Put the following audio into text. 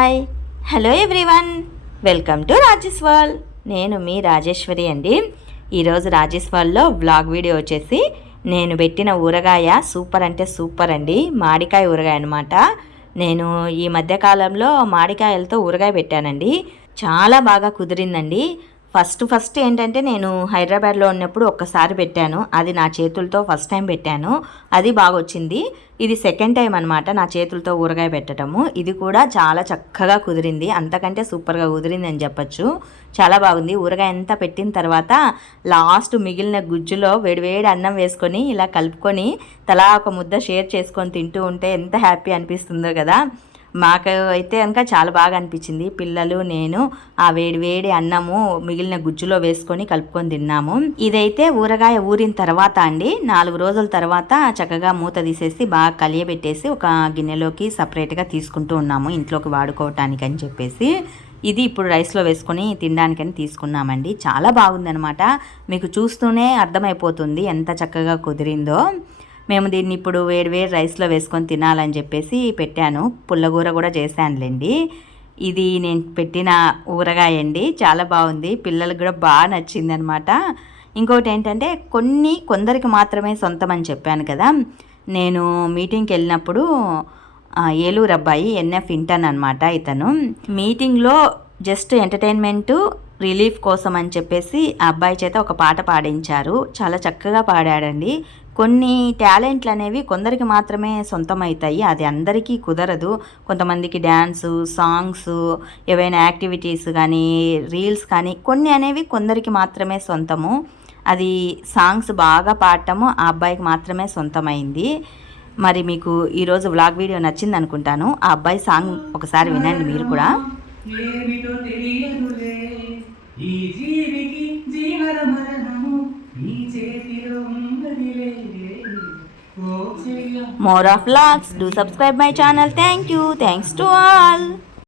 Hi hello everyone, welcome to Rajesh world. నేను మీ రాజేశ్వరి అండి. ఈరోజు రాజేష్ వరల్డ్లో వ్లాగ్ వీడియో వచ్చేసి నేను పెట్టిన ఊరగాయ సూపర్ అంటే సూపర్ అండి. మామిడికాయ ఊరగాయ అనమాట. నేను ఈ మధ్యకాలంలో మామిడికాయలతో ఊరగాయ పెట్టానండి. చాలా బాగా కుదిరిందండి. ఫస్ట్ ఏంటంటే నేను హైదరాబాద్లో ఉన్నప్పుడు ఒక్కసారి పెట్టాను. అది నా చేతులతో ఫస్ట్ టైం పెట్టాను. అది బాగా వచ్చింది. ఇది సెకండ్ టైం అనమాట నా చేతులతో ఊరగాయ పెట్టడము. ఇది కూడా చాలా చక్కగా కుదిరింది. అంతకంటే సూపర్గా కుదిరింది అని చెప్పచ్చు. చాలా బాగుంది. ఊరగాయ అంతా పెట్టిన తర్వాత లాస్ట్ మిగిలిన గుజ్జులో వేడివేడి అన్నం వేసుకొని ఇలా కలుపుకొని తలా ఒక ముద్ద షేర్ చేసుకొని తింటూ ఉంటే ఎంత హ్యాపీ అనిపిస్తుందో కదా. మాకు అయితే కనుక చాలా బాగా అనిపించింది. పిల్లలు నేను ఆ వేడి అన్నము మిగిలిన గుజ్జులో వేసుకొని కలుపుకొని తిన్నాము. ఇదైతే ఊరగాయ ఊరిన తర్వాత అండి, 4 రోజుల తర్వాత చక్కగా మూత తీసేసి బాగా కలియబెట్టేసి ఒక గిన్నెలోకి సపరేట్గా తీసుకుంటూ ఉన్నాము ఇంట్లోకి వాడుకోవటానికి అని చెప్పేసి. ఇది ఇప్పుడు రైస్లో వేసుకొని తినడానికని తీసుకున్నామండి. చాలా బాగుందనమాట. మీకు చూస్తూనే అర్థమైపోతుంది ఎంత చక్కగా కుదిరిందో. మేము దీన్ని ఇప్పుడు వేడి రైస్లో వేసుకొని తినాలని చెప్పేసి పెట్టాను. పుల్లగూర కూడా చేశానులేండి. ఇది నేను పెట్టిన ఊరగాయ అండి. చాలా బాగుంది. పిల్లలకు కూడా బాగా నచ్చింది అనమాట. ఇంకోటి ఏంటంటే కొందరికి మాత్రమే సొంతం అని చెప్పాను కదా. నేను మీటింగ్కి వెళ్ళినప్పుడు ఏలూరు అబ్బాయి ఎన్ఎఫ్ ఇంటర్న్ అనమాట. ఇతను మీటింగ్లో జస్ట్ ఎంటర్టైన్మెంటు రిలీఫ్ కోసం అని చెప్పేసి ఆ అబ్బాయి చేత ఒక పాట పాడించారు. చాలా చక్కగా పాడాడండి. కొన్ని టాలెంట్లు అనేవి కొందరికి మాత్రమే సొంతం అవుతాయి. అది అందరికీ కుదరదు. కొంతమందికి డ్యాన్సు, సాంగ్స్, ఏవైనా యాక్టివిటీస్ కానీ, రీల్స్ కానీ కొన్ని అనేవి కొందరికి మాత్రమే సొంతము. అది సాంగ్స్ బాగా పాడటము ఆ అబ్బాయికి మాత్రమే సొంతమైంది. మరి మీకు ఈరోజు వ్లాగ్ వీడియో నచ్చింది అనుకుంటాను. ఆ అబ్బాయి సాంగ్ ఒకసారి వినండి మీరు కూడా. More of vlogs. Do subscribe my channel. Thank you. Thanks to all.